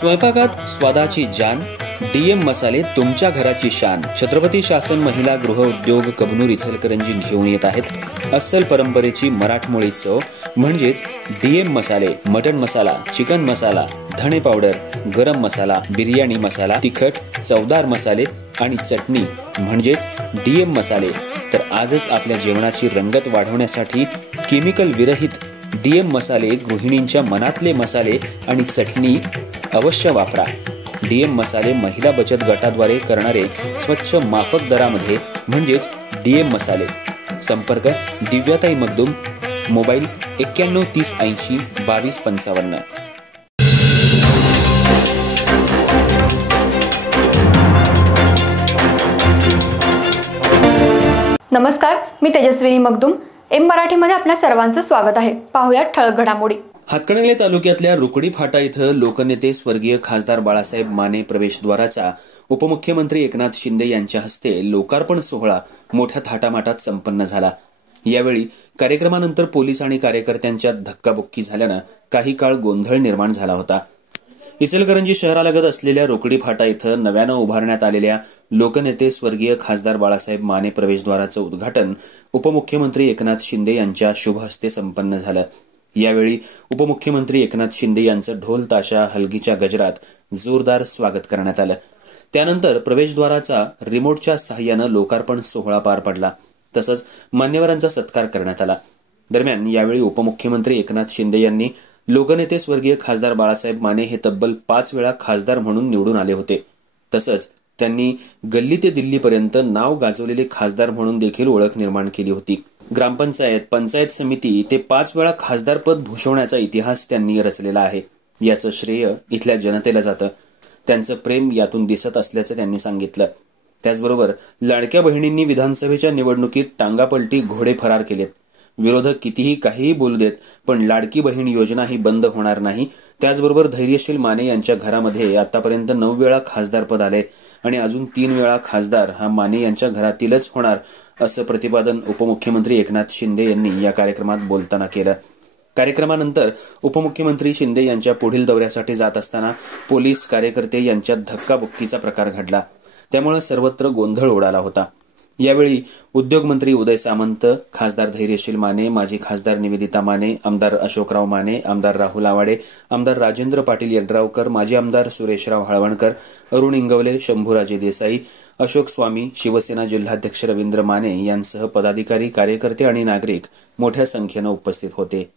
स्वयंपाकात स्वादाची जान, डीएम मसाले तुमच्या घराची शान. छत्रपती शासन महिला गृह उद्योग कबनूर इचलकरंजी घेऊन येत आहेत अस्सल परंपरेची मराठमोळी चव म्हणजेच डीएम मसाले. मटन मसाला, चिकन मसाला, धणे पावडर, गरम मसाला, बिर्याणी मसाला, तिखट चवदार मसाले आणि चटणी म्हणजेच डीएम मसाले. तर आजच आपल्या जेवणाची रंगत वाढवण्यासाठी केमिकल विरहित डीएम मसाले, गृहिणींच्या मनातले मसाले आणि चटणी अवश्य वापरा. डीएम मसाले महिला बचत गटाद्वारे करणारे स्वच्छ माफक दरामध्ये म्हणजेच डीएम मसाले. संपर्क दिव्याताई मगदूम, मोबाईल 91 30 80 22 55. नमस्कार, मी तेजस्विनी मगदूम. एम मराठीमध्ये आपल्या सर्वांचं स्वागत आहे. पाहुयात ठळक घडामोडी. हातकणंगले तालुक्यातल्या रुकडी फाटा इथं लोकनेते स्वर्गीय खासदार बाळासाहेब माने प्रवेशद्वाराचा उपमुख्यमंत्री एकनाथ शिंदे यांच्या हस्ते लोकार्पण सोहळा मोठ्या थाटामाटात संपन्न झाला. यावेळी कार्यक्रमानंतर पोलीस आणि कार्यकर्त्यांच्यात धक्काबुक्की झाल्यानं काही काळ गोंधळ निर्माण झाला होता. इचलकरंजी शहरालगत असलेल्या रुकडी फाटा इथं नव्यानं उभारण्यात आलेल्या लोकनेते स्वर्गीय खासदार बाळासाहेब माने प्रवेशद्वाराचं उद्घाटन उपमुख्यमंत्री एकनाथ शिंदे यांच्या शुभ हस्ते संपन्न झालं. यावेळी उपमुख्यमंत्री एकनाथ शिंदे यांचं ढोल ताशा हलगीच्या गजरात जोरदार स्वागत करण्यात आलं. त्यानंतर प्रवेशद्वाराचा रिमोटच्या सहाय्यानं लोकार्पण सोहळा पार पडला. तसंच मान्यवरांचा सत्कार करण्यात आला. दरम्यान यावेळी उपमुख्यमंत्री एकनाथ शिंदे यांनी लोकनेते स्वर्गीय खासदार बाळासाहेब माने हे तब्बल 5 वेळा खासदार म्हणून निवडून आले होते. तसंच त्यांनी गल्ली ते दिल्लीपर्यंत नाव गाजवलेले खासदार म्हणून देखील ओळख निर्माण केली होती. ग्रामपंचायत, पंचायत समिती ते 5 वेळा खासदारपद भूषवण्याचा इतिहास त्यांनी रचलेला आहे. याचं श्रेय इथल्या जनतेला जातं. त्यांचं प्रेम यातून दिसत असल्याचं त्यांनी सांगितलं. त्याचबरोबर लाडक्या बहिणींनी विधानसभेच्या निवडणुकीत टांगापलटी घोडे फरार केलेत. विरोधक कितीही काहीही बोलू देत, पण लाडकी बहीण योजना ही बंद होणार नाही. त्याचबरोबर धैर्यशील माने यांच्या घरामध्ये आतापर्यंत 9 वेळा खासदारपद आले आणि अजून 3 वेळा खासदार हा माने यांच्या घरातीलच होणार असं प्रतिपादन उपमुख्यमंत्री एकनाथ शिंदे यांनी या कार्यक्रमात बोलताना केलं. कार्यक्रमानंतर उपमुख्यमंत्री शिंदे यांच्या पुढील दौऱ्यासाठी जात असताना पोलीस कार्यकर्ते यांच्यात धक्काबुक्कीचा प्रकार घडला. त्यामुळे सर्वत्र गोंधळ उडाला होता. यावेळी उद्योगमंत्री उदय सामंत, खासदार धैर्यशील माने, माजी खासदार निवेदिता माने, आमदार अशोकराव माने, आमदार राहुल आवाडे, आमदार राजेंद्र पाटील यड्रावकर, माजी आमदार सुरेशराव हळवणकर, अरुण इंगवले, शंभूराजे देसाई, अशोक स्वामी, शिवसेना जिल्हाध्यक्ष रवींद्र माने यांसह पदाधिकारी, कार्यकर्ते आणि नागरिक मोठ्या संख्येनं उपस्थित होते.